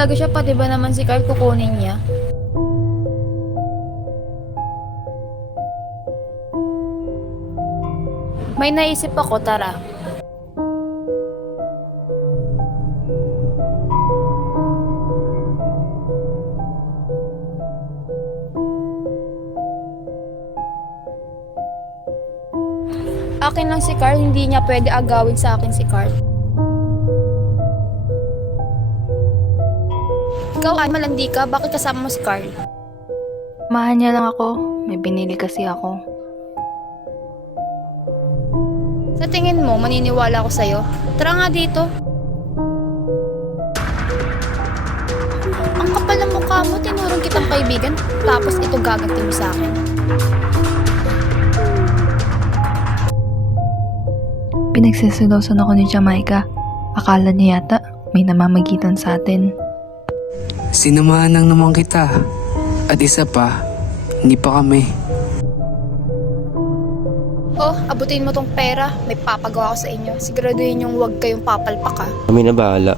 talaga siya, pati ba naman si Carl kukunin niya? May naisip ako, tara. Akin lang si Carl, hindi niya pwede agawin sa akin si Carl. Ikaw ay malandi ka, bakit kasama mo si Carl? Samahan niya lang ako. May binili kasi ako. Sa tingin mo, maniniwala ako sa'yo? Tara nga dito. Ang kapal ng mukha mo, tinurong kitang kaibigan, tapos ito gaganti mo sa akin. Pinagsisilosan ako ni Jamaica. Akala niya yata may namamagitan sa atin. Sinamahan lang naman kita. At isa pa, hindi pa kami. Oh, abutin mo tong pera, may papagawa ko sa inyo. Siguraduhin yung huwag kayong papalpak ha. Kami na bahala.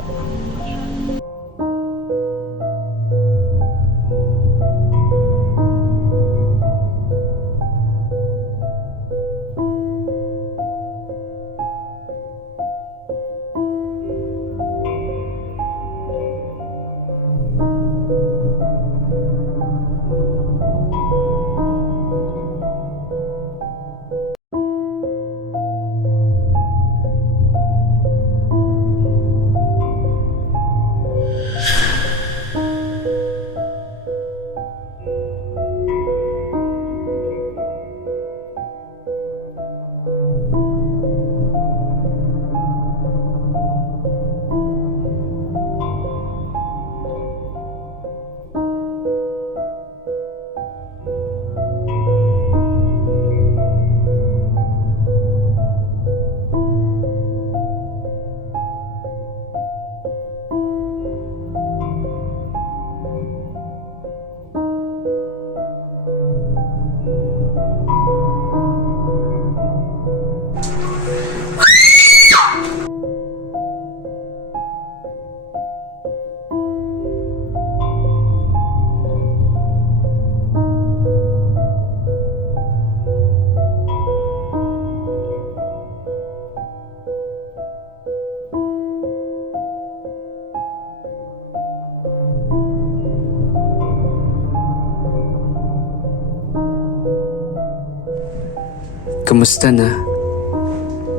Kamusta na?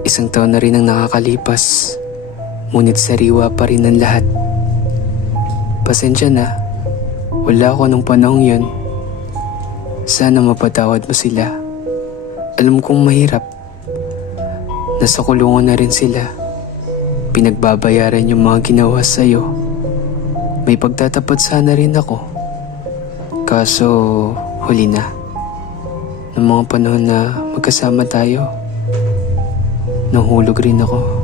Isang taon na rin ang nakakalipas. Ngunit sariwa pa rin ang lahat. Pasensya na. Wala ako nung panahong yun. Sana mapatawad mo sila. Alam kong mahirap. Nasa kulungan na rin sila. Pinagbabayaran yung mga ginawa sa'yo. May pagtatapat sana rin ako. Kaso, huli na. Noong mga panahon na magkasama tayo, nahulog rin ako.